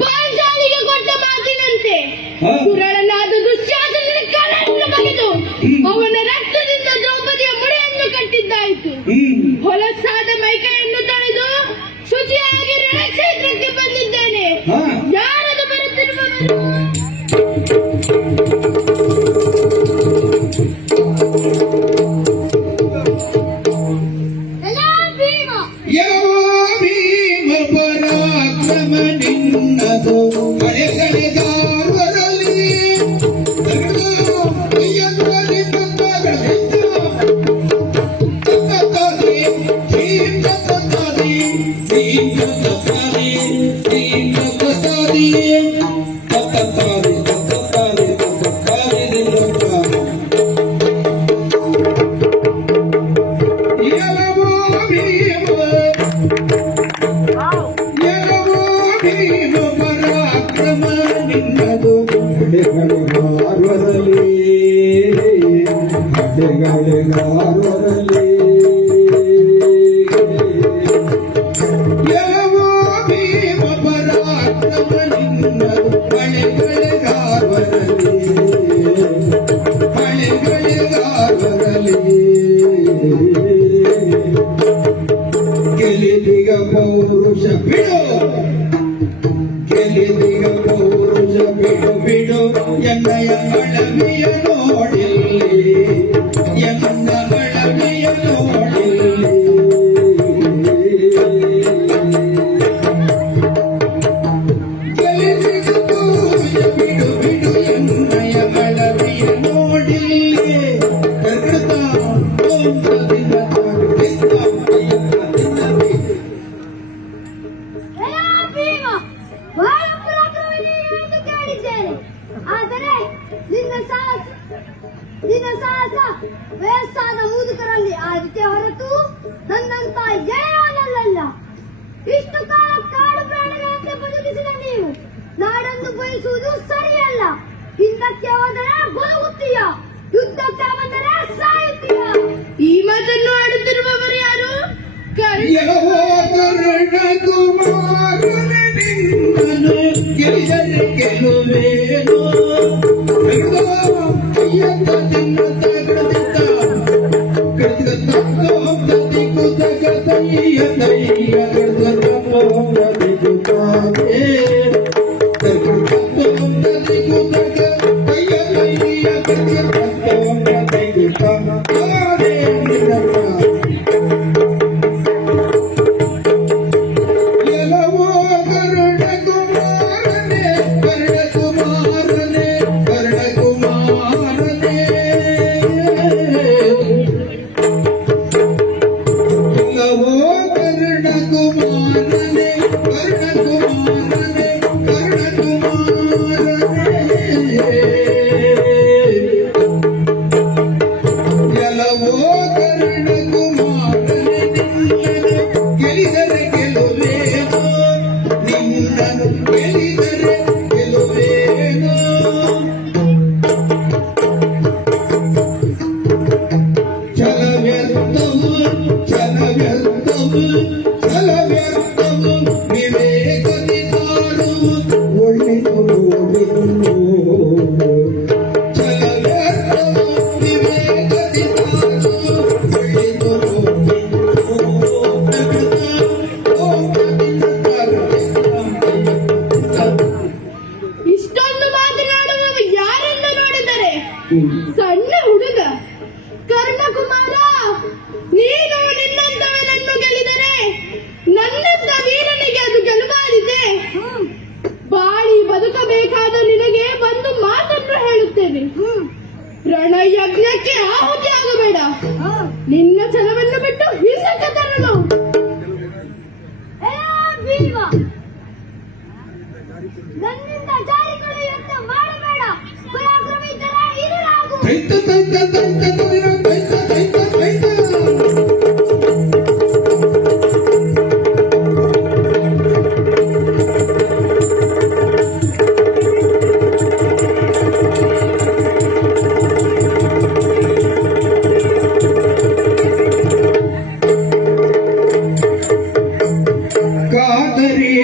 ಪಾಂಚಾಲಿಗೆ ಕೊಟ್ಟ ಮಾತಿನಂತೆ ಕುರಳನಾದ ದುಶ್ಯಾಸನನ ಕರನ್ನು ಬಗೆದು ಅವನ ರಕ್ತದಿಂದ ದ್ರೌಪದಿಯ ಮುಡಿಯನ್ನು ಕಟ್ಟಿದ್ದಾಯಿತು. ಹೊಲಸಾದ ಮೈಕೈಯನ್ನು ತೊಳೆದು ಶುಚಿಯಾಗಿ ರಣಕ್ಷೇತ್ರಕ್ಕೆ ಬಂದಿದ್ದೇನೆ. ಯಾರದು ಬರುತ್ತಿರುವವರು? ಗೆಲಿದಿಗ ಪೌರುಷ ಬಿಡು, ಗೆಲಿದಿಗ ಪೌರುಷ ಬಿಡು ಬಿಡು, ಎನ್ನಯ ಅಳಮೆಯ ನೋಡಿಲ್ಲಿ, ಎನ್ನ ಅಳಮೆಯ ನೋಡಿಲ್ಲಿ. ಗೆಲಿದಿಗ ಪೌರುಷ ಬಿಡು ಬಿಡು, ಎನ್ನಯ ಅಳಮೆಯ ನೋಡಿಲ್ಲಿ. ಕರ್ಕತಾ ವಯಸ್ಸಾದ ಮುದುಕರಲ್ಲಿ ಆದಿತ್ಯ ಹೊರತು ನನ್ನಂತ ಜಯನಲ್ಲ. ಇಷ್ಟು ಕಾಲ ಕಾಡು ಪ್ರಾಣಿಗಳಂತೆ ಬದುಕಿಸಿದ ನೀವು ನಾಡನ್ನು ಬಯಸುವುದು ಸರಿಯಲ್ಲ. ಹಿಂದಕ್ಕೆ ಹೋದರೆ ಗೋಗುತ್ತೀಯ, ಯುದ್ಧಕ್ಕೆ ಬಂದರೆ ಸಾಯುತ್ತೀಯ. ಈ ಮಾತನ್ನು ಆಡುತ್ತಿರುವವರು ಯಾರು? ಗೆಲುವೇನೋ ಸಣ್ಣ ಹುಡುಗ ಕರ್ಣಕುಮಾರ, ನೀನು ನಿನ್ನಂತವನನ್ನು ಗೆಲ್ಲಿದರೆ ನನ್ನಂತ ವೀರನಿಗೆ ಅದು ಗೆಲುವಾಗಿದೆ. ಬಾಳಿ ಬದುಕಬೇಕಾದ ನಿನಗೆ ಒಂದು ಮಾತನ್ನು ಹೇಳುತ್ತೇನೆ. ರಣಯಜ್ಞಕ್ಕೆ ಆಹುತಿ ಆಗಬೇಡ. ನಿನ್ನ ಛಲವನ್ನು ಬಿಟ್ಟು ಹಿಂಸಕ್ಕೆ ತರಲು. ನನ್ನಿಂದ ಜಾರಿಗಳು ಯತ್ನ ಮಾಡಬೇಡ. ಪರಾಕ್ರಮಿತರ ಎದುರಾಗು. ಕಾದರಿ